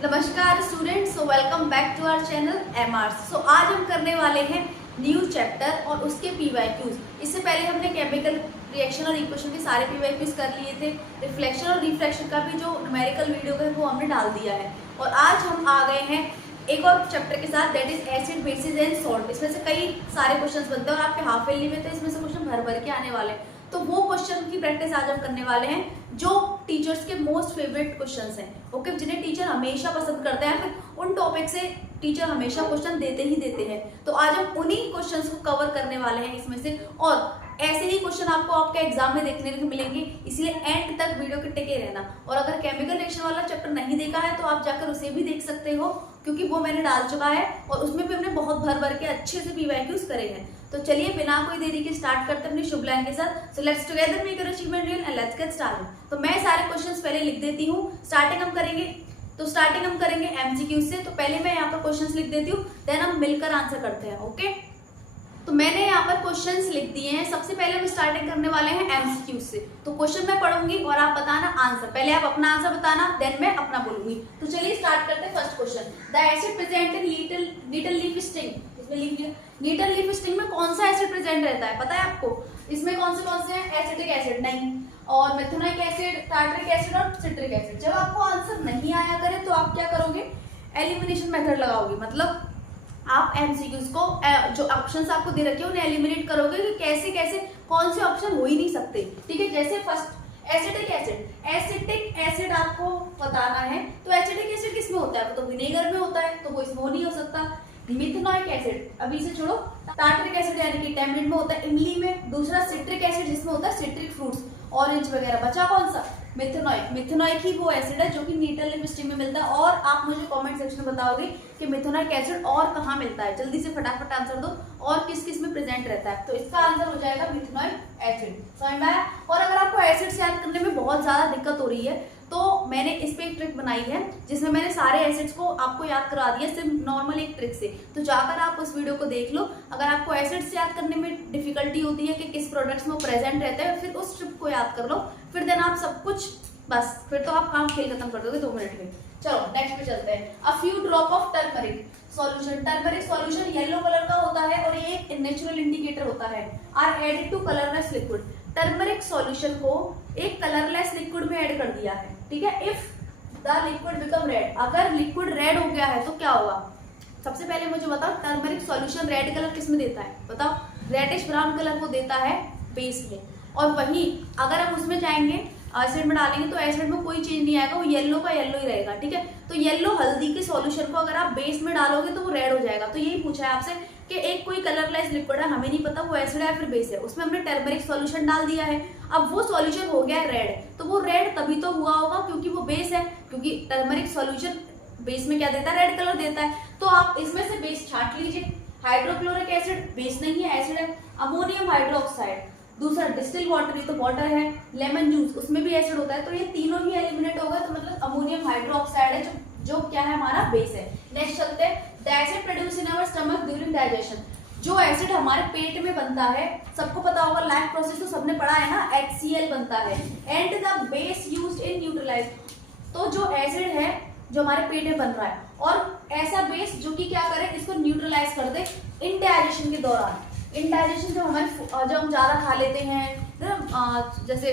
नमस्कार students, so welcome back to our channel MR. So आज हम करने वाले हैं न्यू चैप्टर और उसके पीवाईक्यूज। इससे पहले हमने केमिकल रिएक्शन और इक्वेशन के सारे पीवाईक्यूज कर लिए थे। रिफ्लेक्शन और रिफ्रैक्शन का भी जो न्यूमेरिकल वीडियो है वो हमने डाल दिया है। और आज हम आ गए हैं एक और चैप्टर के साथ, that is acid, basis and salt. इसमें से कई सारे क्वेश्चंस बनते हैं और आपके हाफ ईयरली में तो इसमें से क्वेश्चन भर भर के आने वाले हैं। तो वो क्वेश्चन की प्रैक्टिस आज हम करने वाले हैं जो टीचर्स के मोस्ट फेवरेट क्वेश्चंस हैं, ओके, जिन्हें टीचर हमेशा पसंद करते हैं, फिर उन टॉपिक से टीचर हमेशा क्वेश्चन देते ही देते हैं। तो आज हम उन्हीं क्वेश्चंस को कवर करने वाले हैं इसमें से, और ऐसे ही क्वेश्चन आपको आपके एग्जाम में देखने को मिलेंगे, इसलिए एंड तक वीडियो के टिके रहना। और अगर केमिकल रिएक्शन वाला चैप्टर नहीं देखा है तो आप जाकर उसे भी देख सकते हो, क्योंकि वो मैंने डाल चुका है और उसमें भी हमने बहुत भर भर के अच्छे से पीवाईक्यूज करे हैं। तो चलिए बिना कोई देरी के स्टार्ट करते हैं अपनी शुभ लाइन के साथ। So let's together make our achievement real and let's get started. तो मैं सारे क्वेश्चंस पहले लिख देती हूँ। स्टार्टिंग हम करेंगे एमसीक्यू से। तो पहले मैं यहाँ पर क्वेश्चंस लिख देती हूँ, देन हम मिलकर आंसर करते हैं, ओके। तो मैंने यहाँ पर क्वेश्चंस लिख दिए हैं। सबसे पहले हम स्टार्टिंग करने वाले हैं एमसीक्यू से। तो क्वेश्चन मैं पढ़ूंगी और आप बताना आंसर। पहले आप अपना आंसर बताना, देन मैं अपना बोलूंगी। तो चलिए स्टार्ट करते हैं first question. The acid present in needle leaf sting, इसमें लिख दिया नीडल लीफ स्टिंग में कौन सा एसिड प्रेजेंट रहता है, पता है आपको? इसमें कौन से हैं? एसिटिक एसिड नहीं, और मेथोनिक एसिड, टार्टरिक एसिड और सिट्रिक एसिड। जब आपको आंसर नहीं आया करे तो आप क्या करोगे? एलिमिनेशन मेथड लगाओगे। मतलब आप एमसीक्यूज को जो ऑप्शंस आपको दे रखे हैं उन्हें एलिमिनेट करोगे कि कैसे कैसे कौन से ऑप्शन हो ही नहीं सकते, ठीक है। जैसे फर्स्ट एसिटिक एसिड आपको बताना है, तो एसिटिक एसिड किसमें होता है? वो तो विनेगर में होता है, तो वो इसमें नहीं हो सकता। मिथेनॉइक एसिड अभी से छोड़ो। टार्टरिक एसिड यानी कि टैमरिंड में होता है, इमली में। दूसरा सिट्रिक एसिड जिसमें होता है सिट्रिक फ्रूट्स, ऑरेंज वगैरह। बचा कौन सा? मिथेनॉइक ही वो एसिड है जो कि नीडल लीफ स्टिंग में मिलता है। और आप मुझे कमेंट सेक्शन में बताओगे कि मिथेनॉइक एसिड और कहाँ मिलता है। जल्दी से फटाफट आंसर दो, और किस किस में प्रेजेंट रहता है। तो इसका आंसर हो जाएगा मिथेनॉइक एसिड। समझ में आया? और अगर आपको एसिड से याद करने में बहुत ज्यादा दिक्कत हो रही है तो मैंने इस पे एक ट्रिक बनाई है जिसमें मैंने सारे एसिड्स को आपको याद करा दिया, सिर्फ नॉर्मल एक ट्रिक से। तो जाकर आप उस वीडियो को देख लो। अगर आपको एसिड्स याद करने में डिफिकल्टी होती है कि किस प्रोडक्ट्स में वो प्रेजेंट रहते हैं, फिर उस ट्रिक को याद कर लो, फिर देन आप सब कुछ, बस फिर तो आप काम खेल खत्म कर दोगे 2 मिनट में। चलो नेक्स्ट पे चलते हैं। A few drop of turmeric solution. Turmeric solution yellow colour का होता है और ये एक नेचुरल इंडिकेटर होता है। Are added to colourless liquid. Turmeric solution को एक कलरलेस लिक्विड में ऐड कर दिया है, ठीक है। If the liquid become red, अगर लिक्विड रेड हो गया है तो क्या होगा? सबसे पहले मुझे बताओ, टर्मरिक सॉल्यूशन रेड कलर किस में देता है? बताओ। रेडिश ब्राउन कलर को देता है बेस में। और वहीं अगर हम उसमें जाएंगे, एसिड में डालेंगे, तो एसिड में कोई चेंज नहीं आएगा, वो येलो का येलो ही रहेगा, ठीक है। तो येलो हल्दी के सॉल्यूशन को अगर आप बेस में डालोगे तो वो रेड हो जाएगा। तो यही पूछा है आपसे कि एक कोई कलरलेस लिक्विड है, हमें नहीं पता वो एसिड है फिर बेस है, उसमें हमने टर्मरिक सॉल्यूशन डाल दिया है। अब वो सॉल्यूशन हो गया रेड, तो वो रेड तभी तो हुआ होगा क्योंकि वो बेस है, क्योंकि टर्मरिक सॉल्यूशन बेस में क्या देता है? रेड कलर देता है। तो आप इसमें से बेस छांट लीजिए। हाइड्रोक्लोरिक एसिड बेस नहीं है, एसिड है। अमोनियम हाइड्रोक्साइड, दूसरा डिस्टिल वाटर, ये तो वाटर है। लेमन जूस, उसमें भी एसिड होता है। तो ये तीनों ही एलिमिनेट हो गए, तो मतलब अमोनियम हाइड्रोक्साइड है जो क्या है? हमारा बेस है। नेक्स्ट चलते हैं। The acid produce in our stomach during digestion. जो एसिड हमारे पेट में बनता है, सबको पता होगा, लाइफ प्रोसेस तो सबने पढ़ा है ना, HCl बनता है। And the base used in neutralize. तो जो एसिड है जो हमारे पेट में बन रहा है, और ऐसा बेस जो कि क्या करे? इसको न्यूट्रलाइज कर दे इंडाइजेशन के दौरान। इंडाइजेशन जो हम ज्यादा खा लेते हैं, जैसे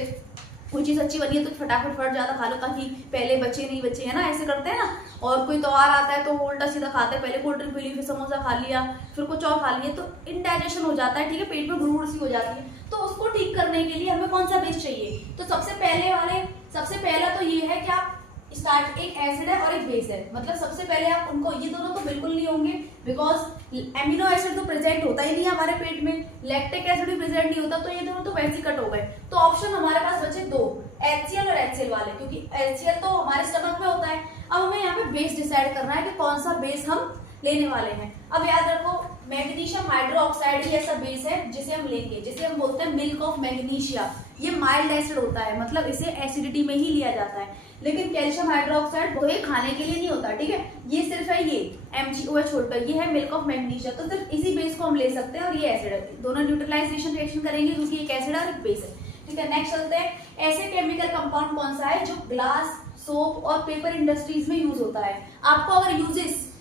कोई चीज अच्छी बनी है तो फटाफट ज्यादा खा लो ताकि पहले बचे नहीं बचे, है ना, ऐसे करते हैं ना। और कोई त्योहार आता है तो उल्टा सीधा खाते हैं, पहले कोल्ड ड्रिंक पी ली, फिर समोसा खा लिया, फिर कुछ और खा लिया, तो इंडाइजेशन हो जाता है, ठीक है, पेट में गुड़गुड़ सी हो जाती है। तो उसको ठीक करने के लिए हमें कौन सा बेस चाहिए? तो सबसे पहला तो ये है कि आप स्टार्ट, एक एसिड है और एक बेस है, मतलब सबसे पहले आप उनको, ये दोनों तो बिल्कुल नहीं होंगे बिकॉज एमिनो एसिड तो प्रेजेंट होता ही नहीं है हमारे पेट में, लैक्टिक एसिड भी प्रेजेंट नहीं होता, तो ये दोनों तो वैसे कट हो गए। तो ऑप्शन हमारे पास बचे 2, HCl और HCl वाले, क्योंकि HCl तो हमारे स्टमक में होता है। अब हमें यहाँ पे बेस डिसाइड करना है कि कौन सा बेस हम लेने वाले हैं। अब याद रखो, मैग्नीशियम हाइड्रोक्साइड ही ऐसा बेस है जिसे हम लेंगे, जिसे हम बोलते हैं मिल्क ऑफ मैग्नीशिया। ये माइल्ड एसिड होता है, मतलब इसे एसिडिटी में ही लिया जाता है। लेकिन कैल्शियम हाइड्रोक्साइड वो ये खाने के लिए नहीं होता, ठीक है, ये सिर्फ है ये MgOH छोड़कर, ये है मिल्क ऑफ मैग्नीशिया। तो सिर्फ इसी बेस को हम ले सकते हैं, और ये एसिड है। दोनों न्यूट्रलाइजेशन रिएक्शन करेंगे क्योंकि एक एसिड और एक बेस है, ठीक है। नेक्स्ट चलते हैं। ऐसे केमिकल कंपाउंड कौन सा है जो ग्लास सोप और पेपर इंडस्ट्रीज में यूज होता है। आपको अगर यूजेस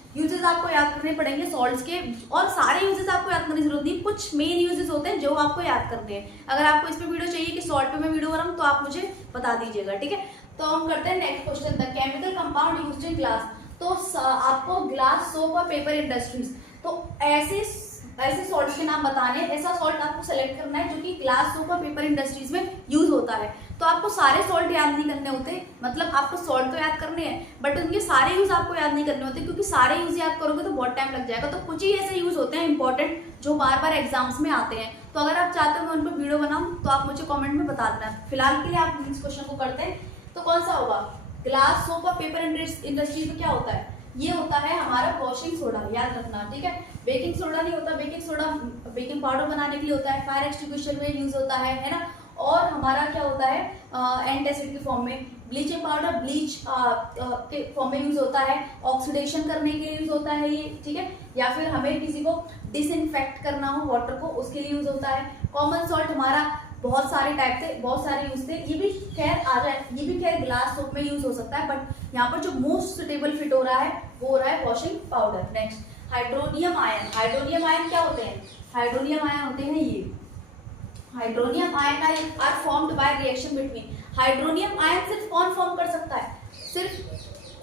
आपको याद करने पड़ेंगे सॉल्ट्स के, और सारे यूजेस आपको याद करने की जरूरत नहीं, कुछ मेन यूजेस होते हैं जो आपको याद करने हैं। अगर आपको इस पे वीडियो चाहिए कि सॉल्ट पे मैं वीडियो बनाऊं तो आप मुझे बता दीजिएगा, ठीक है। तो हम करते हैं next question, the chemical compound used in glass. तो आपको ग्लास, सोप और पेपर इंडस्ट्रीज, तो ऐसे सॉल्ट्स के नाम बताने, ऐसा सॉल्ट आपको सेलेक्ट करना है जो कि ग्लास, सोप और पेपर इंडस्ट्रीज में यूज होता है। तो आपको सारे सॉल्ट याद नहीं करने होते, मतलब आपको सॉल्ट तो याद करने हैं बट उनके सारे यूज आपको याद नहीं करने होते, क्योंकि सारे यूज याद करोगे तो बहुत टाइम लग जाएगा। तो कुछ ही ऐसे यूज होते हैं इंपॉर्टेंट जो बार बार एग्जाम्स में आते हैं। तो अगर आप चाहते हो मैं उन पर वीडियो बनाऊं तो आप मुझे कॉमेंट में बता देना। फिलहाल के लिए आप इस क्वेश्चन को करते हैं। तो कौन सा होगा? ग्लास, सोप और पेपर इंडस्ट्रीज में क्या होता है? ये होता है हमारा वॉशिंग सोडा, याद रखना, ठीक है। बेकिंग सोडा नहीं होता, बेकिंग सोडा बेकिंग पाउडर बनाने के लिए होता है, फायर एक्सटिंग्विशर में यूज होता है ना। और हमारा क्या होता है एंटासिड के फॉर्म में, ब्लीचिंग पाउडर ब्लीच के फॉर्म में यूज होता है, ऑक्सीडेशन करने के लिए यूज होता है ये, ठीक है। या फिर हमें किसी को डिसइंफेक्ट करना हो वाटर को, उसके लिए यूज होता है। कॉमन सॉल्ट हमारा बहुत सारे टाइप थे, बहुत सारे यूज थे, ये भी खैर आ जाए, ये भी खैर ग्लास, सोप में यूज हो सकता है, बट यहाँ पर जो मोस्ट सुटेबल फिट हो रहा है वो हो रहा है washing powder. Next hydronium ion. Hydronium ion क्या होते हैं? हाइड्रोनियम आयन होते हैं ये, hydronium ion are formed by reaction between. Hydronium ion सिर्फ कौन फॉर्म कर सकता है? सिर्फ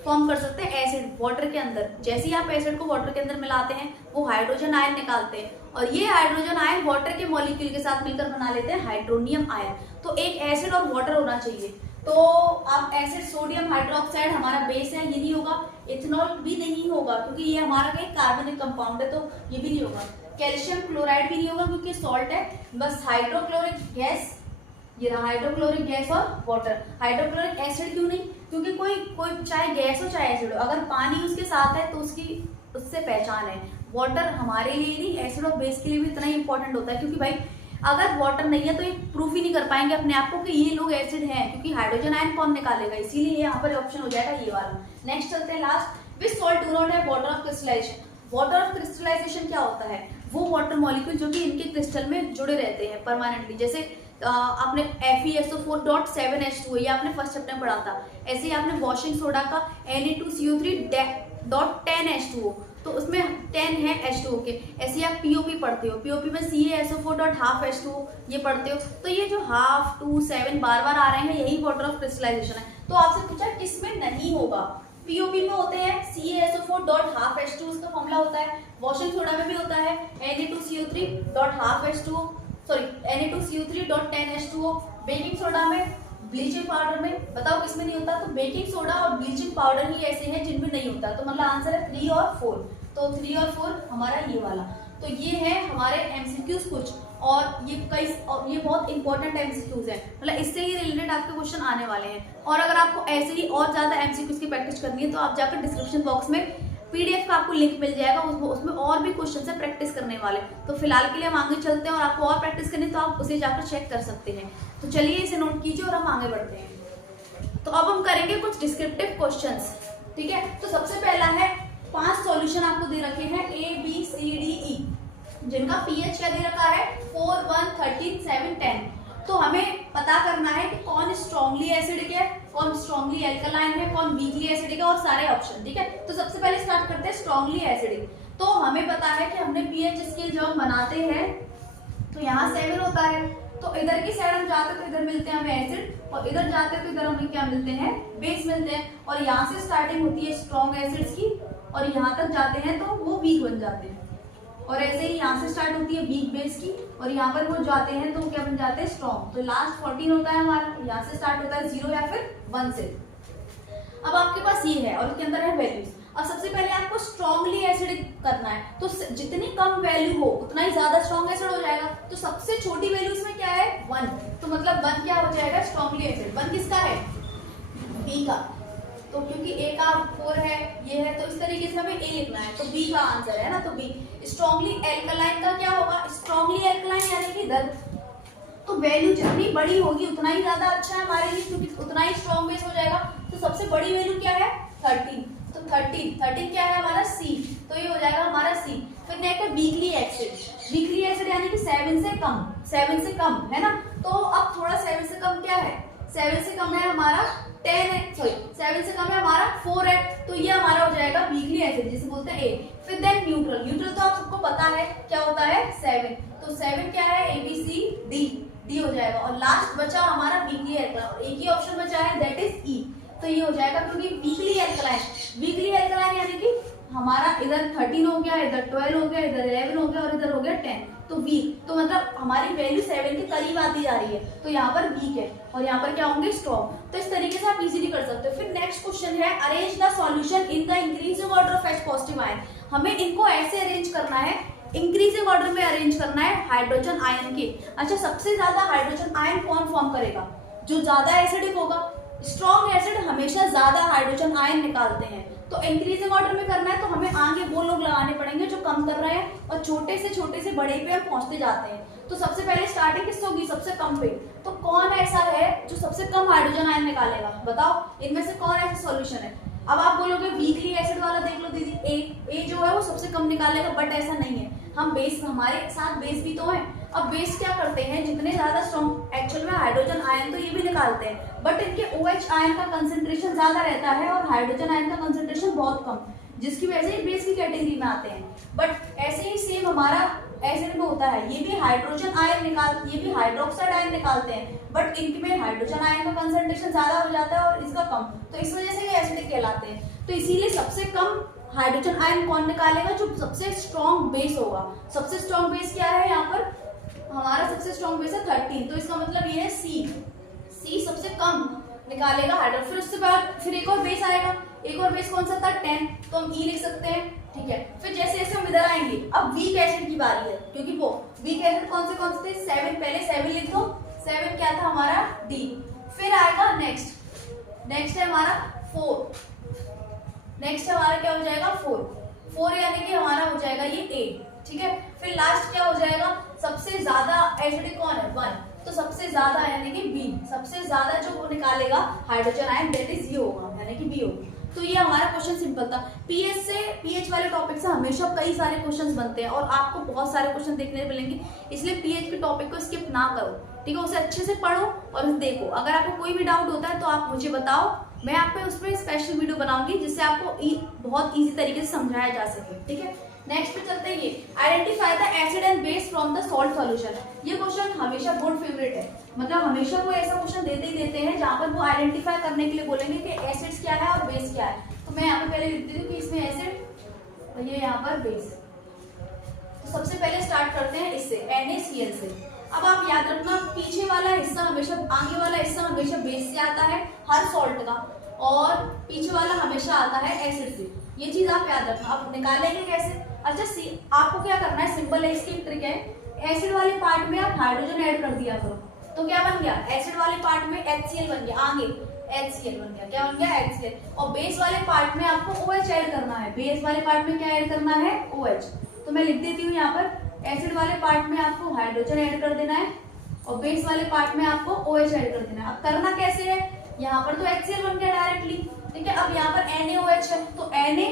फॉर्म कर सकते हैं एसिड वाटर के अंदर। जैसे ही आप एसिड को वाटर के अंदर मिलाते हैं वो हाइड्रोजन आयन निकालते हैं, और ये हाइड्रोजन आयन वाटर के मॉलिक्यूल के साथ मिलकर बना लेते हैं हाइड्रोनियम आयन। तो एक एसिड और वाटर होना चाहिए। तो आप एसिड सोडियम हाइड्रोक्साइड हमारा बेस है, ये नहीं होगा। इथेनॉल भी नहीं होगा क्योंकि ये हमारा कहीं कार्बनिक कंपाउंड है, तो ये भी नहीं होगा। कैल्शियम क्लोराइड भी नहीं होगा क्योंकि सॉल्ट है। बस हाइड्रोक्लोरिक गैस, ये रहा हाइड्रोक्लोरिक गैस और वाटर। हाइड्रोक्लोरिक एसिड क्यों नहीं? क्योंकि कोई चाहे गैस हो चाहे एसिड हो, अगर पानी उसके साथ है तो उससे पहचान है। वाटर हमारे लिए नहीं, एसिड और बेस के लिए भी इतना ही इंपॉर्टेंट होता है, क्योंकि भाई अगर वाटर नहीं है तो ये प्रूफ ही नहीं कर पाएंगे अपने आप को कि ये लोग एसिड हैं, क्योंकि हाइड्रोजन आयन कौन निकालेगा, इसीलिए यहाँ पर ऑप्शन हो जाएगा ये वाला। नेक्स्ट चलते हैं last, which salt do not have water of crystallization. Water of crystallization क्या होता है? वो वाटर मॉलिक्यूल जो कि इनके क्रिस्टल में जुड़े रहते हैं परमानेंटली। जैसे आपने FeSO4.7H2 ये आपने फर्स्ट चैप्टर में पढ़ा था। ऐसे ही आपने वॉशिंग सोडा का Na2CO3.10H2O, तो उसमें 10 है H2O के। ऐसे ही आप POP पढ़ते हो, POP में CaSO4.12H2O ये पढ़ते हो। तो ये जो 1/2, 2, 7 बार बार आ रहे हैं, यही वाटर ऑफ क्रिस्टलाइजेशन है। तो आपसे पूछा किस में नहीं होगा? POP में होते हैं CaSO4.12H2, उसका फॉर्मूला होता है। वॉशिंग सोडा में भी होता है Na2CO3.10H2O। बेकिंग सोडा में, ब्लीचिंग पाउडर में, बताओ किसमें नहीं होता? तो बेकिंग सोडा और ब्लीचिंग पाउडर ही ऐसे हैं जिनमें नहीं होता। तो मतलब आंसर है 3 और 4। तो 3 और 4 हमारा ये वाला। तो ये है हमारे MCQs कुछ, और ये बहुत इंपॉर्टेंट MCQs है, मतलब इससे ही रिलेटेड आपके क्वेश्चन आने वाले हैं। और अगर आपको ऐसे ही और ज्यादा MCQs की प्रैक्टिस करनी है तो आप जाकर डिस्क्रिप्शन बॉक्स में PDF का आपको लिंक मिल जाएगा, उसमें और भी क्वेश्चन से प्रैक्टिस करने वाले। तो फिलहाल के लिए हम आगे चलते हैं, और आपको और प्रैक्टिस करनी तो आप उसे जाकर चेक कर सकते हैं। तो चलिए इसे नोट कीजिए और हम आगे बढ़ते हैं। तो अब हम करेंगे कुछ डिस्क्रिप्टिव क्वेश्चंस, ठीक है। तो सबसे पहला है 5 सॉल्यूशन आपको दे रखे हैं ABCDE, जिनका pH क्या दे रखा है 4, 1, 13, 7, 10। तो हमें पता करना है कि कौन स्ट्रॉन्गली एसिडिक है, कौन स्ट्रॉन्गली एल्कलाइन है, कौन वीकली एसिडिक है, और सारे ऑप्शन, ठीक है। तो सबसे पहले स्टार्ट करते हैं स्ट्रॉन्गली एसिडिक। तो हमें पता है कि हमने pH स्केल जब हम बनाते हैं तो यहाँ 7 होता है। तो इधर की साइड हम जाते हैं तो इधर मिलते हैं हमें एसिड, और इधर जाते हैं तो इधर हमें क्या मिलते हैं? बेस मिलते हैं। और यहाँ से स्टार्टिंग होती है स्ट्रॉन्ग एसिड्स की, और यहाँ तक जाते हैं तो वो वीक बन जाते हैं। और ऐसे ही यहाँ से स्टार्ट होती है वीक बेस की, और यहाँ पर वो जाते हैं तो क्या बन जाते हैं? स्ट्रॉन्ग। तो लास्ट 14 होता है हमारा, यहाँ से स्टार्ट होता है 0 या फिर 1 से। अब आपके पास ये है और इसके अंदर है वैल्यूज। अब सबसे पहले आपको स्ट्रॉन्गली एसिडिक करना है, तो जितनी कम वैल्यू हो उतना ही ज्यादा स्ट्रॉन्ग एसिड हो जाएगा। तो सबसे छोटी वैल्यू इसमें क्या है? 1। तो मतलब 1 क्या हो जाएगा? Strongly acid. 1 किसका है? बी का। तो क्योंकि A का 4 है, ये है, तो इस तरीके से हमें A लिखना है, तो B का आंसर है ना। तो B। स्ट्रॉन्गली एल्कलाइन का क्या होगा? स्ट्रॉन्गली एल्कलाइन यानी कि दर्द। तो वैल्यू जितनी बड़ी होगी उतना ही ज्यादा अच्छा है हमारे लिए, क्योंकि उतना ही स्ट्रॉन्ग बेस हो जाएगा। तो सबसे बड़ी वैल्यू क्या है? 13। तो 13 क्या है हमारा? C। तो ये हो जाएगा हमारा C। फिर नेक्स्ट है वीकली एसिड। वीकली एसिड यानी कि 7 से कम, 7 से कम है ना। तो अब थोड़ा 7 से कम क्या है? 7 से कम है हमारा 10 है, सॉरी 7 से कम है हमारा 4 है, तो ये हमारा हो जाएगा वीकली एसिड जिसे बोलते हैं ए। फिर देन न्यूट्रल, न्यूट्रल तो आप सबको पता है क्या होता है 7, तो 7 क्या है ABCD, डी हो जाएगा। और लास्ट बचा हमारा वीकली एल्कलाइन, और एक ही ऑप्शन बचा है दैट इज ई, तो ये हो जाएगा क्योंकि वीकली एल्कलाइन, वीकली एल्कलाइन यानी कि हमारा इधर 13 हो गया, इधर 12 हो गया, इधर 11 हो गया और इधर हो गया 10, तो वीक, तो मतलब हमारी वैल्यू 7 के करीब आती जा रही है, तो यहाँ पर वीक है और यहाँ पर क्या होंगे स्ट्रॉन्ग। तो इस तरीके से आप इजीली कर सकते हो। फिर नेक्स्ट क्वेश्चन है arrange the solution in the increasing order of H positive ion. हमें इनको ऐसे अरेंज करना है, इंक्रीजिंग ऑर्डर में अरेंज करना है हाइड्रोजन आयन के। अच्छा, सबसे ज्यादा हाइड्रोजन आयन कौन फॉर्म करेगा? जो ज्यादा एसिडिक होगा। स्ट्रॉन्ग एसिड हमेशा ज्यादा हाइड्रोजन आयन निकालते हैं, तो इंक्रीजिंग ऑर्डर में करना है तो हमें आगे वो लोग लगाने पड़ेंगे जो कम कर रहे हैं, और छोटे से बड़े पे हम पहुंचते जाते हैं। तो सबसे पहले स्टार्टिंग किससे होगी? सबसे कम पे। तो कौन ऐसा है जो सबसे कम हाइड्रोजन आयन निकालेगा? बताओ इनमें से कौन ऐसा सॉल्यूशन है? अब आप बोलोगे वीकली एसिड वाला देख लो दीदी, ए जो है वो सबसे कम निकालेगा, बट ऐसा नहीं है। हम बेस, हमारे साथ बेस भी तो है। अब बेस क्या करते हैं, जितने ज्यादा स्ट्रॉन्ग, एक्चुअल में हाइड्रोजन आयन तो ये भी निकालते हैं, बट इनके OH आयन का कंसेंट्रेशन ज्यादा रहता है और हाइड्रोजन आयन का कंसेंट्रेशन बहुत कम, जिसकी वजह से बेस की कैटेगरी में आते हैं। बट ऐसे ही सेम हमारा एसिड में होता है, ये भी हाइड्रोजन आयन ये भी हाइड्रोक्साइड आयन निकालते हैं, बट इनमें हाइड्रोजन आयन का कंसेंट्रेशन ज्यादा हो जाता है और इसका कम, तो इस वजह से ये एसिडिक कहलाते हैं। तो इसीलिए सबसे कम हाइड्रोजन आयन कौन निकालेगा? जो सबसे स्ट्रॉन्ग बेस होगा। सबसे स्ट्रॉन्ग बेस क्या है? यहाँ पर हमारा सबसे स्ट्रॉन्ग बेस है 13, तो इसका मतलब ये है सी सबसे कम निकालेगा हाइड्रोजन। फिर उसके बाद फिर एक और बेस आएगा, एक और बेस कौन सा था? 10, तो हम ई लिख सकते हैं, ठीक है। फिर जैसे जैसे हम इधर आएंगे, अब वीक एसिड की बारी है, क्योंकि वो वीक एसिड कौन से थे? 7, पहले 7 लिख दो, 7 क्या था हमारा? डी। फिर आएगा नेक्स्ट है हमारा 4, नेक्स्ट हमारा क्या हो जाएगा? 4 यानी कि हमारा हो जाएगा ये ए, ठीक है। फिर लास्ट क्या हो जाएगा? सबसे ज्यादा एसिडिक कौन है? 1, तो सबसे ज्यादा यानी कि बी, सबसे ज्यादा जो वो निकालेगा हाइड्रोजन आयन दैट इज ये होगा, यानी कि बी होगा। तो ये हमारा क्वेश्चन सिंपल था। पीएच वाले टॉपिक से हमेशा कई सारे क्वेश्चंस बनते हैं और आपको बहुत सारे क्वेश्चन देखने मिलेंगे, इसलिए पीएच के टॉपिक को स्किप ना करो, ठीक है। उसे अच्छे से पढ़ो और उसे देखो। अगर आपको कोई भी डाउट होता है तो आप मुझे बताओ, मैं आपको उस पर स्पेशल वीडियो बनाऊंगी जिससे आपको बहुत ईजी तरीके से समझाया जा सके, ठीक है। नेक्स्ट पे चलते हैं, ये identify the acid and base from the salt solution. ये क्वेश्चन हमेशा बोर्ड फेवरेट है, मतलब हमेशा वो ऐसा क्वेश्चन देते ही देते हैं जहां पर वो आइडेंटिफाई करने के लिए बोलेंगे कि एसिड्स क्या है और बेस क्या है। तो मैं यहाँ पे पहले लिख देती हूँ कि इसमें एसिड और ये यहाँ पर बेस। तो सबसे पहले स्टार्ट करते हैं इससे, NaCl से। अब आप याद रखना, पीछे वाला हिस्सा हमेशा, आगे वाला हिस्सा हमेशा बेस से आता है हर सॉल्ट का, और पीछे वाला हमेशा आता है एसिड से। ये चीज आप याद रखना। अब निकालेंगे कैसे? अच्छा, आपको क्या करना है, सिंपल है, इसकी ट्रिक है। एसिड वाले पार्ट में आप हाइड्रोजन ऐड कर दिया करो, तो क्या बन गया? एसिड वाले पार्ट में HCl बन गया, आगे HCl बन गया, क्या बन गया? HCl। और बेस वाले पार्ट में आपको OH ऐड करना है, बेस वाले पार्ट में क्या ऐड करना है? OH। तो मैं लिख देती हूँ यहाँ पर, एसिड वाले पार्ट में आपको हाइड्रोजन ऐड कर देना है और बेस वाले पार्ट में आपको OH ऐड कर देना है। अब करना कैसे है? यहाँ पर तो HCl बन गया डायरेक्टली, ठीक है। अब यहाँ पर NaOH है, तो Na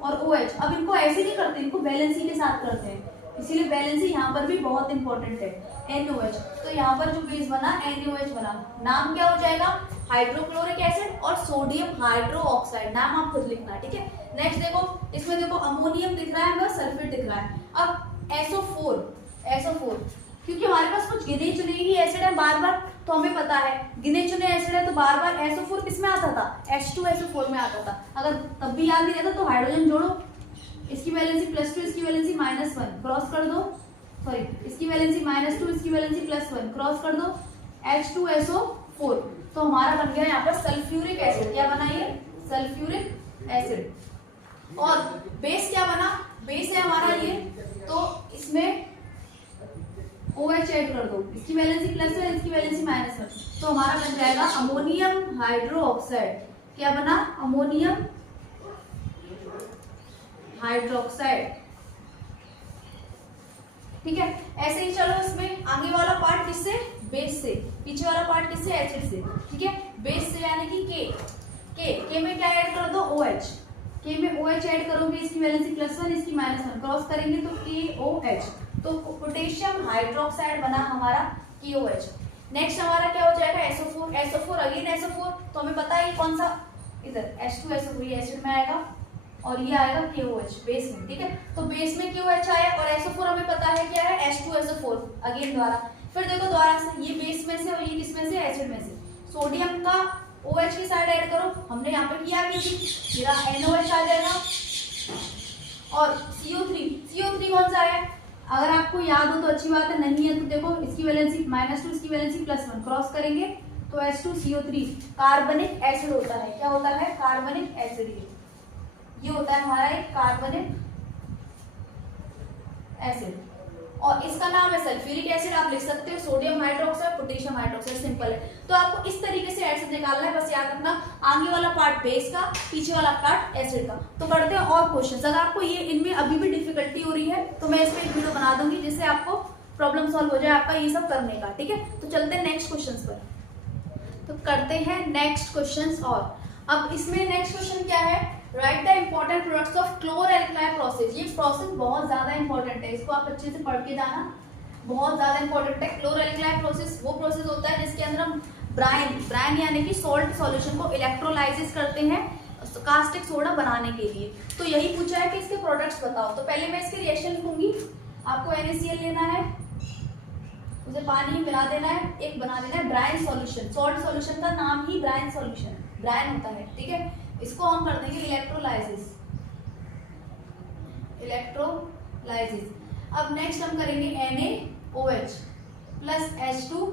और OH, अब इनको ऐसे नहीं करते, इनको वैलेंसी के साथ करते हैं, इसीलिए वैलेंसी यहाँ पर भी बहुत इंपॉर्टेंट है। NaOH, तो यहाँ पर जो बेस बना NaOH बना, नाम क्या हो जाएगा? हाइड्रोक्लोरिक एसिड और सोडियम हाइड्रोक्साइड, नाम आप खुद लिखना, ठीक है। नेक्स्ट देखो, इसमें देखो अमोनियम दिख रहा है, सल्फेट दिख रहा है। अब SO4, क्योंकि हमारे पास कुछ गिने चुने ही एसिड है बार बार, तो हमें पता है गिने चुने एसिड है, तो बार बार SO4 किस में आता था? H2SO4 में आता था। अगर तब भी याद नहीं रहता तो हाइड्रोजन जोड़ो, इसकी वैलेंसी +2, इसकी वैलेंसी -1, क्रॉस कर दो, सॉरी इसकी वैलेंसी -2, इसकी वैलेंसी +1, क्रॉस कर दो, H2SO4। तो हमारा बन गया यहाँ पर सल्फ्यूरिक एसिड। क्या बना ये? Sulphuric acid. और बेस क्या बना? बेस है हमारा ये, तो इसमें OH ऐड कर दो, इसकी वैलेंसी +1, इसकी वैलेंसी -1, तो हमारा बन जाएगा अमोनियम हाइड्रोक्साइड। क्या बना? अमोनियम हाइड्रोक्साइड, ठीक है। ऐसे ही चलो, इसमें आगे वाला पार्ट किससे? बेस से, पीछे वाला पार्ट किससे? एसिड से, ठीक है। बेस से यानी कि के में क्या ऐड कर दो? OH, के में OH ऐड करोगे, इसकी वैलेंसी +1, इसकी -1, क्रॉस करेंगे तो KOH, तो पोटेशियम हाइड्रोक्साइड बना हमारा KOH। नेक्स्ट हमारा क्या हो जाएगा SO4, SO4 अगेन SO4, तो हमें पता है कौन सा, इधर H2SO4 ये एसिड में आएगा और ये आएगा KOH बेस में, ठीक है। तो बेस में KOH आया और SO4 हमें पता है क्या है H2SO4 अगेन द्वारा। फिर देखो दोबारा से ये बेस में से और ये किस में से, एसिड में से, सोडियम का OH की साइड ऐड करो, हमने यहाँ पे किया कि मेरा NOH आ जाएगा और CO3 कौन सा है, अगर आपको याद हो तो अच्छी बात है, नहीं है तो देखो इसकी वैलेंसी -2, इसकी वैलेंसी +1, क्रॉस करेंगे तो H2CO3 कार्बनिक एसिड होता है। क्या होता है, कार्बनिक एसिड, ये होता है हमारा एक कार्बनिक एसिड और इसका नाम है सल्फ्यूरिक एसिड। आप लिख सकते हो sodium hydroxide, potassium hydroxide, simple है। तो आपको इस तरीके से एसिड निकालना है, बस याद रखना आगे वाला पार्ट बेस का, पीछे वाला पार्ट एसिड का। तो करते हैं और क्वेश्चंस। अगर आपको ये इनमें अभी भी डिफिकल्टी हो रही है तो मैं इसमें एक वीडियो बना दूंगी जिससे आपको प्रॉब्लम सॉल्व हो जाए आपका ये सब करने का, ठीक है। तो चलते हैं नेक्स्ट क्वेश्चन पर, तो करते हैं नेक्स्ट क्वेश्चन। और अब इसमें नेक्स्ट क्वेश्चन क्या है, write the important products of chlor alkaline process. ये प्रोसेस बहुत ज्यादा इंपॉर्टेंट है, इसको आप अच्छे से पढ़ के जाना, बहुत ज्यादा इंपॉर्टेंट है। क्लोर एल्कलाइन प्रोसेस वो प्रोसेस होता है जिसके अंदर हम ब्राइन यानी कि सॉल्ट सॉल्यूशन को इलेक्ट्रोलाइसिस करते हैं कास्टिक सोडा बनाने के लिए। तो यही पूछा है कि इसके प्रोडक्ट्स बताओ। तो पहले मैं इसके रिएक्शन लिखूंगी, आपको NaCl लेना है, उसे पानी में मिला देना है, एक बना देना है ब्राइन सॉल्यूशन। सॉल्ट सॉल्यूशन का नाम ही ब्राइन सॉल्यूशन, ब्राइन होता है, ठीक है। इसको हम कर देंगे इलेक्ट्रोलाइसिस। अब नेक्स्ट हम करेंगे NaOH plus H2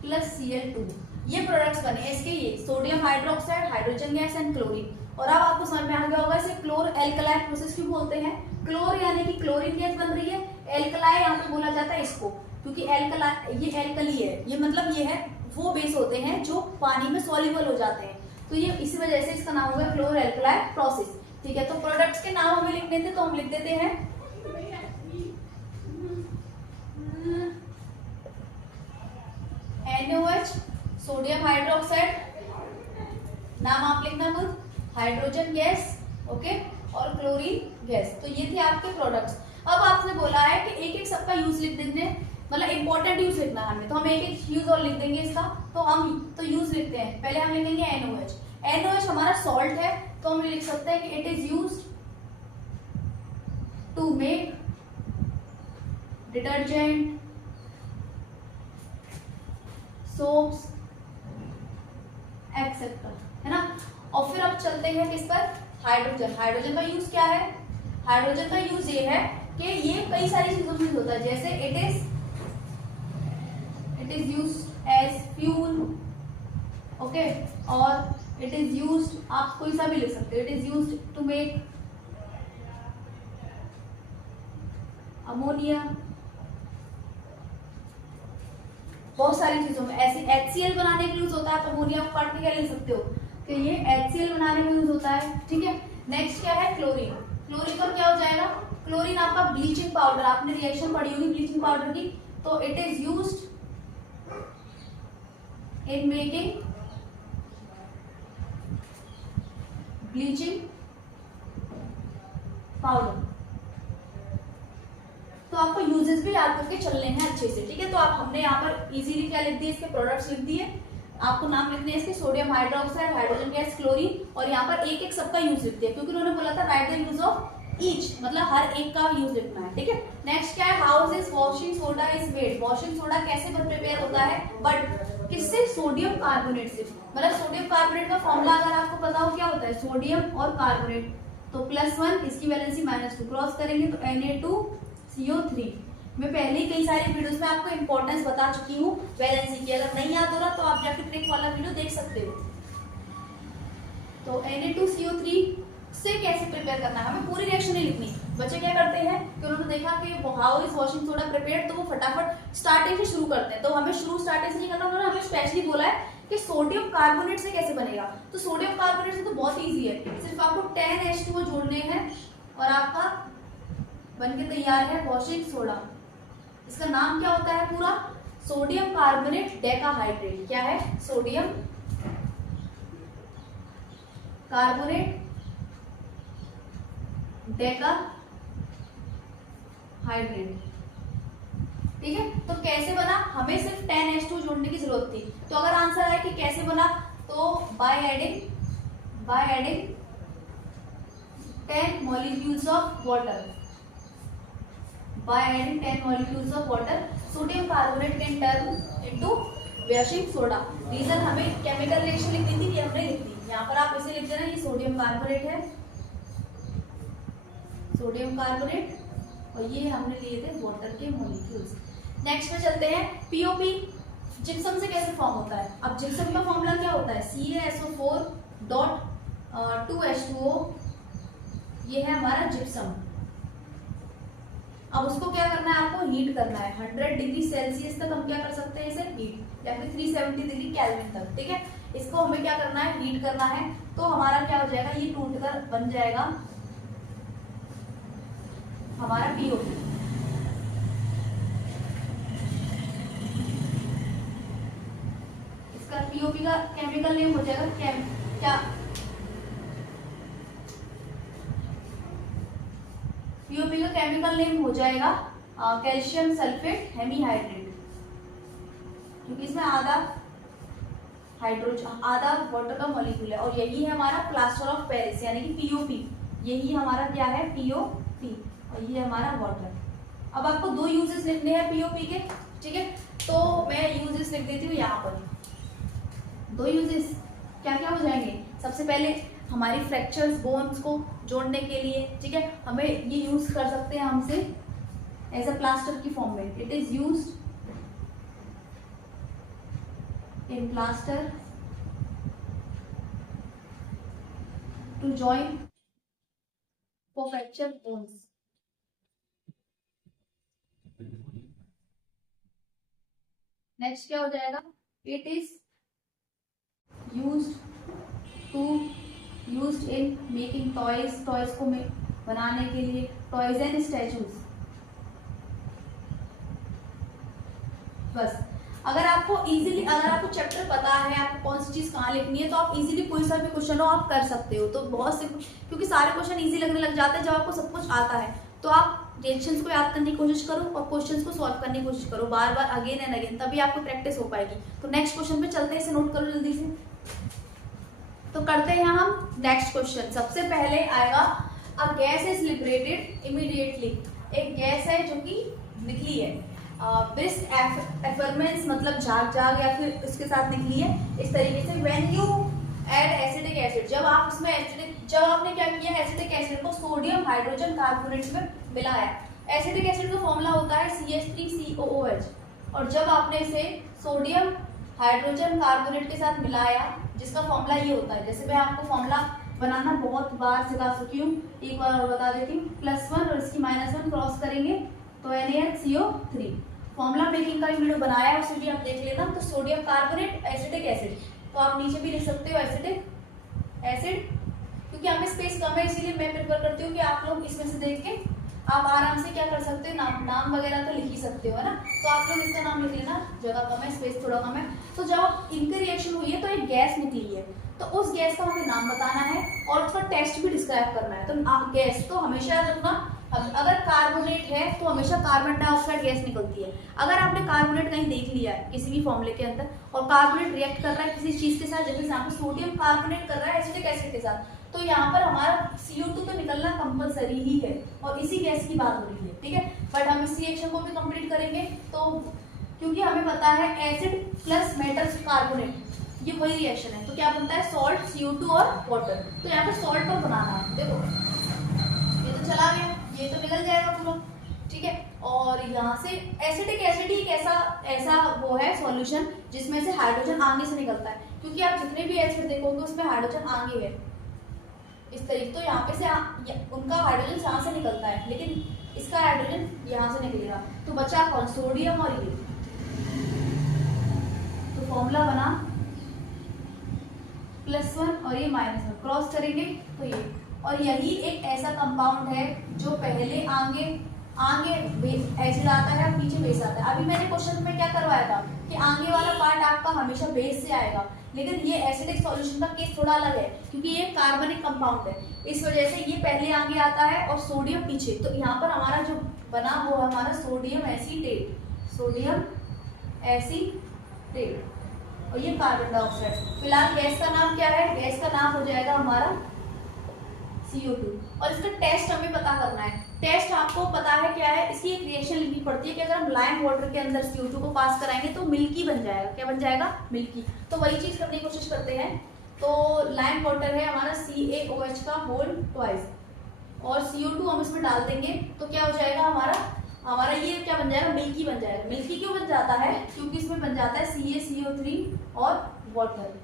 plus Cl2, ये प्रोडक्ट्स बने इसके, ये sodium hydroxide, hydrogen gas and chlorine. और अब आपको समझ में आ गया होगा इसे क्लोर एल्कलाइन प्रोसेस क्यों बोलते हैं। क्लोर यानी कि क्लोरीन गैस बन रही है, एल्कलाई यहाँ पे बोला जाता है इसको, क्योंकि एल्कलाई ये एल्कली है, ये मतलब ये है वो बेस होते हैं जो पानी में सॉल्युबल हो जाते हैं, तो ये इसी वजह से इसका नाम हो गया क्लोर एल्कलाइन प्रोसेस, ठीक है। तो प्रोडक्ट्स के नाम हमें लिखने थे तो हम लिख देते हैं NaOH सोडियम हाइड्रोक्साइड, नाम आप लिखना खुद, हाइड्रोजन गैस, ओके, और क्लोरीन गैस। तो ये थे आपके प्रोडक्ट्स। अब आपने बोला है कि एक एक सबका यूज लिख देंगे, मतलब इंपॉर्टेंट यूज लिखना है हमें, तो हम एक एक यूज और लिख देंगे इसका। तो हम तो यूज लिखते हैं, पहले हम लिखेंगे NaOH। NaOH हमारा सॉल्ट है, तो हम लिख सकते हैं कि it is used to make detergent, soaps etcetera, है ना। और फिर अब चलते हैं किस पर, हाइड्रोजन। हाइड्रोजन का यूज क्या है, हाइड्रोजन का यूज ये है कि ये कई सारी चीजों में यूज होता है, जैसे it is used as fuel, okay, और इट इज यूज्ड, आप कोई सा भी लिख सकते हो, it is used to make ammonia, बहुत सारी चीजों में। ऐसे HCl बनाने के लिए यूज होता है, आप अमोनिया को काट के क्या लिख सकते हो कि ये HCl बनाने में यूज होता है, ठीक है। नेक्स्ट क्या है, क्लोरीन। क्लोरीन का क्या हो जाएगा, क्लोरीन आपका ब्लीचिंग पाउडर, आपने रिएक्शन पढ़ी होगी ब्लीचिंग पाउडर की, तो it is used in making bleaching powder. तो आपको यूजेस भी याद करके चलने हैं अच्छे से, ठीक है। तो आप हमने यहाँ पर इजीली क्या लिख दिए, इसके प्रोडक्ट्स लिख दिए, आपको नाम लिखने हैं इसके sodium hydroxide, hydrogen gas, chlorine, और यहाँ पर एक एक सबका यूज लिख दिया, क्योंकि उन्होंने बोला था right the use of each, मतलब हर एक का यूज लिखना है, ठीक है। नेक्स्ट क्या है, how is washing soda is made. Washing soda कैसे प्रिपेयर होता है, बट किससे, सोडियम कार्बोनेट से। मतलब सोडियम कार्बोनेट का फॉर्मूला अगर आपको पता हो क्या होता है, सोडियम और कार्बोनेट, तो +1, इसकी वैलेंसी -2, क्रॉस करेंगे तो Na2CO3। मैं पहले ही कई सारी वीडियोस में आपको इंपॉर्टेंस बता चुकी हूँ वैलेंसी की, अगर नहीं याद हो रहा तो आप जाके ट्रिक वाला वीडियो देख सकते हो। तो Na2CO3 से कैसे प्रिपेयर करना है, हमें पूरी रिएक्शन नहीं लिखनी। बच्चे क्या करते हैं कि उन्होंने देखा कि how is washing soda prepared, तो वो फटाफट स्टार्टिंग से शुरू करते हैं। तो हमें शुरू स्टार्टिंग से नहीं करना, उन्होंने हमें स्पेशली बोला है कि सोडियम कार्बोनेट से कैसे बनेगा। तो सोडियम कार्बोनेट से तो बहुत ईजी है, सिर्फ आपको 10H2O जोड़ने हैं और आपका बनके तैयार है वॉशिंग सोडा। इसका नाम क्या होता है पूरा, सोडियम कार्बोनेट डेकाहाइड्रेट। क्या है, सोडियम कार्बोनेट डेकाहाइड्रेट। ठीक है। तो कैसे बना, हमें सिर्फ 10H2 जोड़ने की जरूरत थी। तो अगर आंसर आए कि कैसे बना, तो by adding 10 molecules of water, by adding 10 molecules of water, sodium carbonate can turn into washing soda। Reason हमें केमिकल रिएक्शन लिखनी थी, ये हमने लिख दी। यहाँ पर आप इसे लिख देना, ये सोडियम कार्बोनेट है, सोडियम कार्बोनेट, और ये हमने लिए थे वाटर के मॉलिक्यूल्स। नेक्स्ट में चलते हैं पीओपी। जिप्सम से कैसे फॉर्म होता है? अब जिप्सम का फॉर्मूला क्या होता है? CaSO4 डॉट 2H2O, ये है हमारा जिप्सम। अब उसको क्या करना है, आपको हीट करना है 100 डिग्री सेल्सियस तक। हम क्या कर सकते हैं इसे हीट, या फिर 370 डिग्री केल्विन तक। ठीक है, इसको हमें क्या करना है, हीट करना है। तो हमारा क्या हो जाएगा, ये टूटकर बन जाएगा हमारा पीओपी। इसका पीओपी का केमिकल नेम हो जाएगा क्या, पीओपी का केमिकल नेम हो जाएगा कैल्शियम सल्फेट हेमीहाइड्रेट, क्योंकि इसमें आधा हाइड्रोजन आधा वाटर का मॉलिक्यूल है। और यही है हमारा प्लास्टर ऑफ पेरिस यानी कि पीओपी। यही हमारा क्या है, पीओपी, और ये हमारा वाटर। अब आपको दो यूजेस लिखने हैं पीओपी के। ठीक है, तो मैं यूजेस लिख देती हूँ यहाँ पर। दो यूजेस क्या क्या हो जाएंगे? सबसे पहले हमारी फ्रैक्चर्स बोन्स को जोड़ने के लिए, ठीक है, हमें ये यूज कर सकते हैं हमसे एज अ प्लास्टर की फॉर्म में। It is used in plaster to join for fracture bones. Next क्या हो जाएगा? It is used in making toys, toys को बनाने के लिए, टॉयज एंड स्टैचूज। बस अगर आपको इजीली, अगर आपको चैप्टर पता है आपको कौन सी चीज कहाँ लिखनी है, तो आप इजीली कोई सा भी क्वेश्चन हो आप कर सकते हो। तो बहुत से, क्योंकि सारे क्वेश्चन इजी लगने लग जाते हैं जब आपको सब कुछ आता है। तो आप रिएक्शंस को याद करने की कोशिश करो और क्वेश्चंस को सॉल्व करने की कोशिश करो बार बार, अगेन एंड अगेन, तभी आपको प्रैक्टिस हो पाएगी। तो नेक्स्ट क्वेश्चन पे चलते हैं, इसे नोट करो जल्दी से। तो करते हैं हम नेक्स्ट क्वेश्चन। सबसे पहले आएगा a gas is liberated immediately. एक गैस है जो कि निकली है, ब्रिस्क एफर्मेंस मतलब झाग झाग या फिर उसके साथ निकली है इस तरीके से। When you add acidic acid, जब आप इसमें जब आपने क्या किया, एसिडिक एसिड को सोडियम हाइड्रोजन कार्बोनेट में मिलाया। एसिडिक एसिड का फॉर्मूला होता है CH3COOH, और जब आपने इसे सोडियम हाइड्रोजन कार्बोनेट के साथ मिलाया, जिसका फॉर्मूला ये होता है, जैसे मैं आपको फॉर्मूला बनाना बहुत बार सिखा चुकी हूँ, एक बार और बता देती हूँ। +1 और इसकी -1 क्रॉस करेंगे तो NaCO3। फॉर्मूला मेकिंग का भी वीडियो बनाया है, उसे भी आप देख लेना। तो सोडियम कार्बोनेट एसिडिक एसिड, तो आप नीचे भी लिख सकते हो एसिडिक एसिड, क्योंकि हमें स्पेस कम है इसीलिए मैं प्रेफर करती हूँ कि आप लोग इसमें से देख के आप आराम से क्या कर सकते हो, नाम वगैरह तो लिख ही सकते हो, है ना। तो आप लोग इसका नाम लिख लेना, जगह कम है, स्पेस थोड़ा कम है। तो जब इनकी रिएक्शन हुई है तो एक गैस निकली है, तो उस गैस का हमें नाम बताना है और उसका टेस्ट भी डिस्क्राइब करना है। तो गैस तो हमेशा याद रखना, अगर कार्बोनेट है तो हमेशा कार्बन डाइऑक्साइड गैस निकलती है। अगर आपने कार्बोनेट कहीं देख लिया है किसी भी फॉर्मूले के अंदर और कार्बोनेट रिएक्ट कर रहा है किसी चीज के साथ, जैसे यहाँ पे सोडियम कार्बोनेट कर रहा है एसिटिक एसिड के साथ, तो यहाँ पर हमारा CO2 तो निकलना कंपलसरी ही है और इसी गैस की बात हो रही है। ठीक है, बट हम इस रिएक्शन को भी कंप्लीट करेंगे। तो क्योंकि हमें पता है एसिड प्लस मेटल कार्बोनेट ये वही रिएक्शन है, तो क्या बनता है सॉल्ट, CO2 और वाटर। तो यहाँ पर सॉल्ट पर बनाना है। देखो ये तो चला गया, ये तो निकल जाएगा पूरा। ठीक है, और यहाँ से एसिडिक एसिड ही ऐसा वो है सॉल्यूशन जिसमें से हाइड्रोजन आगे से निकलता है, क्योंकि आप जितने भी एसिड देखोगे उसमें हाइड्रोजन आगे है इस तरीके। तो यहाँ पे से उनका हाइड्रोजन यहाँ से निकलता है, लेकिन इसका हाइड्रोजन यहाँ से निकलेगा। तो बचा कौन, सोडियम और ये। तो फॉर्मूला बना +1 और ये -1 क्रॉस करेंगे तो ये, और यही एक ऐसा कंपाउंड है जो पहले आगे एसिड आता है, पीछे बेस आता है। अभी मैंने क्वेश्चन में क्या करवाया था कि आगे वाला पार्ट आपका हमेशा बेस से आएगा, लेकिन ये एसिडिक सॉल्यूशन का केस थोड़ा अलग है क्योंकि ये कार्बनिक कंपाउंड है, इस वजह से ये पहले आगे आता है और सोडियम पीछे। तो यहाँ पर हमारा जो बना वो हमारा सोडियम एसीटेट, सोडियम एसीटेट, और ये कार्बन डाइऑक्साइड। फिलहाल गैस का नाम क्या है? गैस का नाम हो जाएगा हमारा CO2। और इसका टेस्ट हमें पता करना है। टेस्ट आपको पता है क्या है? इसकी एक रिएक्शन लिखनी पड़ती है कि अगर हम लाइम वाटर के अंदर CO2 को पास कराएंगे तो मिल्की बन जाएगा। क्या बन जाएगा? मिल्की। तो वही चीज करने की कोशिश करते हैं। तो लाइम वाटर है हमारा CaOH का होल ट्वाइस, और CO2 हम इसमें डाल देंगे तो क्या हो जाएगा हमारा ये क्या बन जाएगा? मिल्की बन जाएगा। मिल्की क्यों बन जाता है? क्योंकि इसमें बन जाता है CaCO3 और वाटर।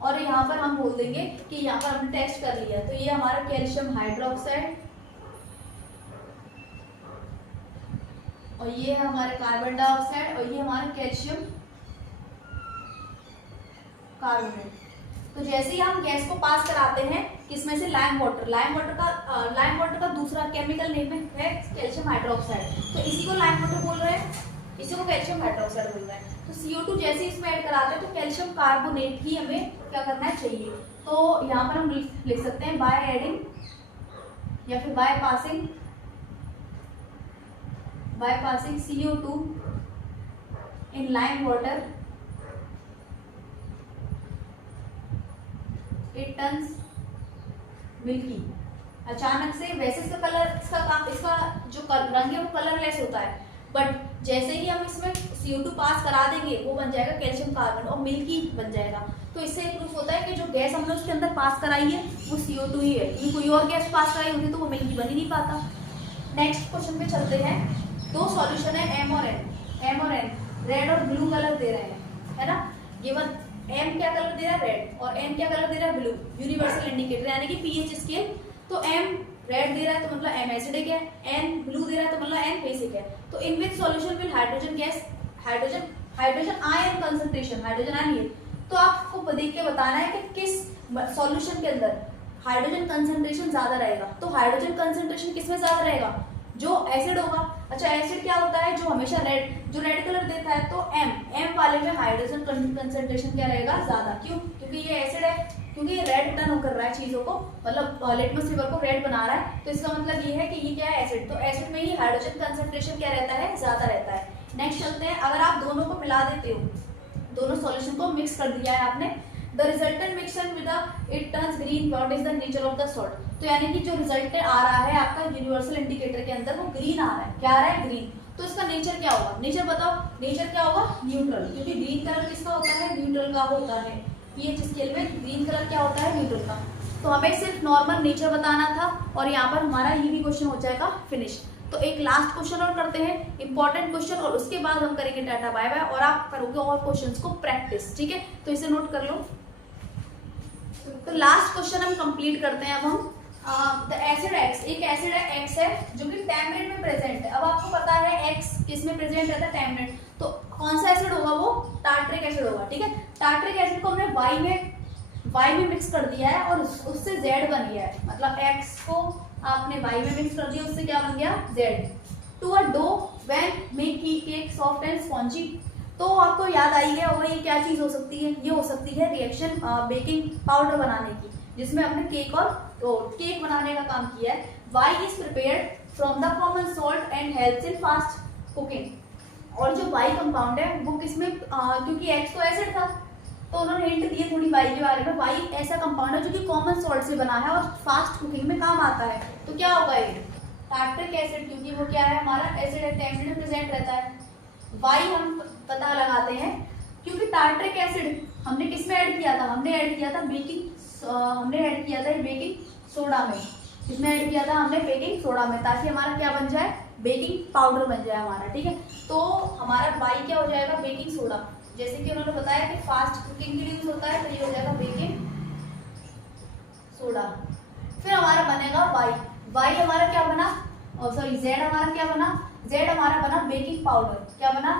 और यहाँ पर हम बोल देंगे कि यहाँ पर हमने टेस्ट कर लिया, तो ये हमारा कैल्शियम हाइड्रोक्साइड, और ये है हमारे कार्बन डाइऑक्साइड, और ये हमारा कैल्शियम कार्बोनेट। तो जैसे ही हम गैस को पास कराते हैं किसमें से? लाइम वाटर का दूसरा केमिकल नेम है कैल्शियम हाइड्रोक्साइड। तो इसी को लाइम वाटर बोल रहे हैं, इसी को कैल्शियम हाइड्रोक्साइड बोल रहे हैं। तो CO2 जैसे इसमें ऐड कराते हैं तो कैल्शियम कार्बोनेट ही हमें क्या करना चाहिए? तो यहाँ पर हम लिख सकते हैं बाय एडिंग या फिर by passing CO2 in lime water it turns milky. अचानक से वैसे इसका जो रंग है वो कलरलेस होता है, बट जैसे ही हम इसमें CO2 पास करा देंगे वो बन जाएगा कैल्शियम कार्बन और मिल्की बन जाएगा। तो इससे प्रूफ होता है कि जो गैस हमने उसके अंदर पास कराई है वो CO2 ही है। ये कोई और गैस पास कराई होती तो वो मिल्की बन ही नहीं पाता। नेक्स्ट क्वेश्चन पे चलते हैं। दो सॉल्यूशन है M और N रेड और ब्लू कलर दे रहे हैं, है ना। गिवन M क्या कलर दे रहा है? रेड, और N क्या कलर दे रहा है? ब्लू। यूनिवर्सल इंडिकेटर यानी कि pH स्केल। तो M रेड दे रहा है तो मतलब M एसिडिक है, N ब्लू दे रहा है तो मतलब N बेसिक है। तो in which solution will hydrogen ion concentration, hydrogen ion ये। तो आपको देख के बताना है कि किस सॉल्यूशन के अंदर हाइड्रोजन कंसंट्रेशन ज्यादा रहेगा। तो हाइड्रोजन कंसंट्रेशन किसमें ज्यादा रहेगा? जो एसिड होगा। अच्छा, एसिड क्या होता है? जो हमेशा जो रेड कलर देता है। तो M वाले में हाइड्रोजन कंसंट्रेशन क्या रहेगा? ज्यादा। क्यों? क्योंकि ये एसिड है, क्योंकि ये रेड टर्न कर रहा है चीजों को, मतलब लिटमस पेपर को रेड बना रहा है। तो इसका मतलब ये है कि ये क्या है? एसिड। तो एसिड में ही हाइड्रोजन कंसंट्रेशन क्या रहता है? ज्यादा रहता है। नेक्स्ट चलते हैं। अगर आप दोनों को मिला देते हो, दोनों सॉल्यूशन को मिक्स कर दिया है आपने, the resultant mixture with it turns green, what is the nature of the salt. तो यानी कि जो रिजल्ट आ रहा है आपका यूनिवर्सल इंडिकेटर के अंदर वो ग्रीन आ रहा है। क्या आ रहा है? ग्रीन। तो इसका नेचर क्या होगा? नेचर बताओ। नेचर क्या होगा? न्यूट्रल, क्योंकि ग्रीन कलर किसका होता है? न्यूट्रल का होता है। pH स्केल में ग्रीन कलर क्या होता है? न्यूट्रल का। तो हमें सिर्फ नॉर्मल नेचर बताना था और यहाँ पर हमारा ये भी क्वेश्चन हो जाएगा फिनिश। तो एक लास्ट क्वेश्चन और करते हैं, इंपॉर्टेंट क्वेश्चन, और उसके बाद हम करेंगे टाटा बाय बाय, और आप करोगे और क्वेश्चंस को प्रैक्टिस। ठीक है, तो इसे नोट कर लो। तो लास्ट क्वेश्चन हम कंप्लीट करते हैं। अब हम द एसिड X, एक एसिड है X है जो कि टैमरेट में प्रेजेंट है। अब आपको पता है X किस में प्रेजेंट रहता है? टैमरेट। तो कौन सा एसिड होगा? वो टार्ट्रिक एसिड होगा। ठीक है, टार्ट्रिक एसिड को हमने Y में मिक्स कर दिया है और उससे Z बन गया है। मतलब X को आपने Y में मिक्स कर दिया, उससे क्या बन गया? Z। To a dough when make cake soft and spongy. तो आपको याद आई गया होगा ये क्या चीज हो सकती है? ये हो सकती है रिएक्शन बेकिंग पाउडर बनाने की, जिसमें हमने केक बनाने का काम किया है। Y is prepared from the common salt and helps in fast cooking। और जो Y कंपाउंड है वो किसमें, क्योंकि X तो एसिड था तो उन्होंने हिंट दिए थोड़ी Y के बारे में। Y ऐसा कंपाउंड है जो कि कॉमन सॉल्ट से बना है और फास्ट कुकिंग में काम आता है। तो क्या होगा ये? टार्ट्रिक एसिड, क्योंकि वो क्या है? हमारा एसिड है, टैमरेट में प्रेजेंट रहता है। Y हम पता लगाते हैं क्योंकि टार्ट्रिक एसिड हमने किसमें ऐड किया था? हमने ऐड किया था बेकिंग सोडा में। इसमें ऐड किया था हमने बेकिंग सोडा में, ताकि हमारा क्या बन जाए? बेकिंग पाउडर बन जाए हमारा। ठीक है, तो हमारा Y क्या हो जाएगा? Baking soda. जैसे कि उन्होंने बताया कि फास्ट कुकिंग के लिए यूज होता है, तो ये हो जाएगा बेकिंग सोडा। फिर हमारा बनेगा Y हमारा क्या बना? और सॉरी Z हमारा क्या बना? Z हमारा बना बेकिंग पाउडर। क्या बना?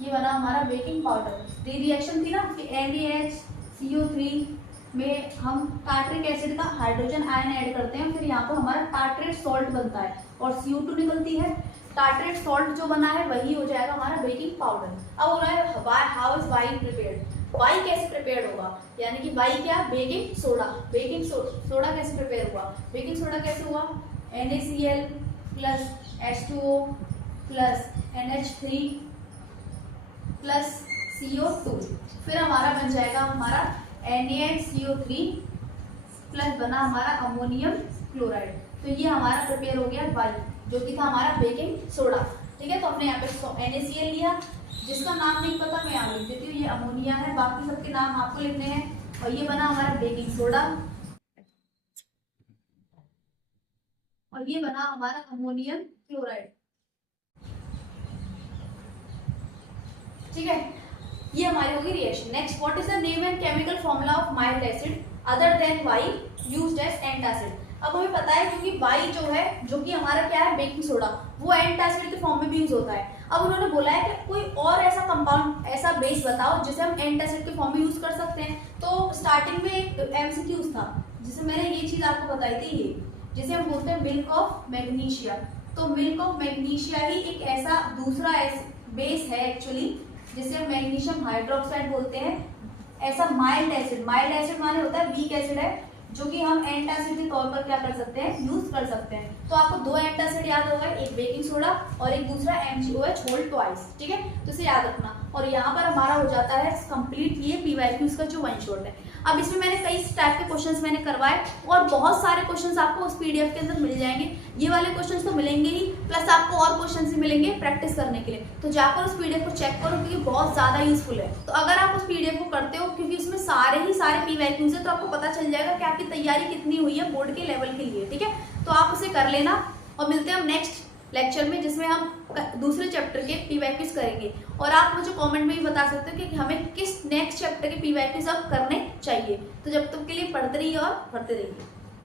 ये बना हमारा बेकिंग पाउडर। रिएक्शन थी ना कि NaHCO3 में हम टार्ट्रिक एसिड का हाइड्रोजन आयन ऐड करते हैं, फिर यहाँ पर हमारा टार्ट्रेट सॉल्ट बनता है और CO2 निकलती है। टार्ट्रेट सॉल्ट जो बना है वही हो जाएगा हमारा बेकिंग पाउडर। अब हो रहा है how is Y prepared? Y कैसे प्रिपेयर्ड होगा? यानी कि Y क्या? Baking soda. बेकिंग सोडा कैसे प्रिपेयर हुआ? बेकिंग सोडा कैसे हुआ? NaCl plus H2O plus NH3 plus CO2। फिर हमारा बन जाएगा हमारा NaCO3 प्लस बना हमारा अमोनियम क्लोराइड। तो ये हमारा प्रिपेयर हो गया वाई, जो कि था हमारा बेकिंग सोडा। ठीक है, तो हमने यहाँ पे NaCl लिया, जिसका नाम नहीं पता मैं यहाँ लिख देती हूँ, ये अमोनिया है, बाकी सबके नाम आपको लिखने हैं। और ये बना हमारा बेकिंग सोडा, और ये बना हमारा अमोनियम क्लोराइड। ठीक है, ये हमारी होगी reaction. Next, what is the name and chemical formula of mild acid other than why used as antacid. अब हमें पता है क्योंकि वाई जो है, जो कि हमारा क्या है बेकिंग सोडा, वो एंटासिड के फॉर्म में भी यूज होता है। अब उन्होंने बोला है कि कोई और ऐसा कंपाउंड, ऐसा बेस बताओ जिसे हम एंटासिड के फॉर्म में यूज कर सकते हैं। तो स्टार्टिंग में एक MCQ था जिसे मैंने ये चीज आपको बताई थी, ये जिसे हम बोलते हैं मिल्क ऑफ मैग्नीशिया। तो मिल्क ऑफ मैग्नीशिया ही एक ऐसा दूसरा बेस है एक्चुअली, जिसे हम मैग्नीशियम हाइड्रोक्साइड बोलते हैं। ऐसा माइल्ड एसिड माने होता है वीक एसिड है, जो कि हम एंटासिड के तौर पर क्या कर सकते हैं, यूज कर सकते हैं। तो आपको दो एंटासिड याद होगा, एक बेकिंग सोडा और एक दूसरा MgOH होल ट्वाइस। ठीक है, तो इसे याद रखना। और यहाँ पर हमारा हो जाता है कंप्लीट ये PYQs का जो वन शॉट है। अब इसमें मैंने कई टाइप के क्वेश्चंस मैंने करवाए और बहुत सारे क्वेश्चंस आपको उस PDF के अंदर मिल जाएंगे। ये वाले क्वेश्चंस तो मिलेंगे ही, प्लस आपको और क्वेश्चंस भी मिलेंगे प्रैक्टिस करने के लिए। तो जाकर उस PDF को चेक करो, क्योंकि बहुत ज्यादा यूजफुल है। तो अगर आप उस PDF को करते हो, क्योंकि उसमें सारे PYQs है, तो आपको पता चल जाएगा कि आपकी तैयारी कितनी हुई है बोर्ड के लेवल के लिए। ठीक है, तो आप उसे कर लेना और मिलते हैं हम नेक्स्ट लेक्चर में, जिसमें हम दूसरे चैप्टर के PYQs करेंगे। और आप मुझे कमेंट में भी बता सकते हो कि हमें किस नेक्स्ट चैप्टर के PYQs अब करने चाहिए। तो जब तक के लिए पढ़ते रहिए और पढ़ते रहिए।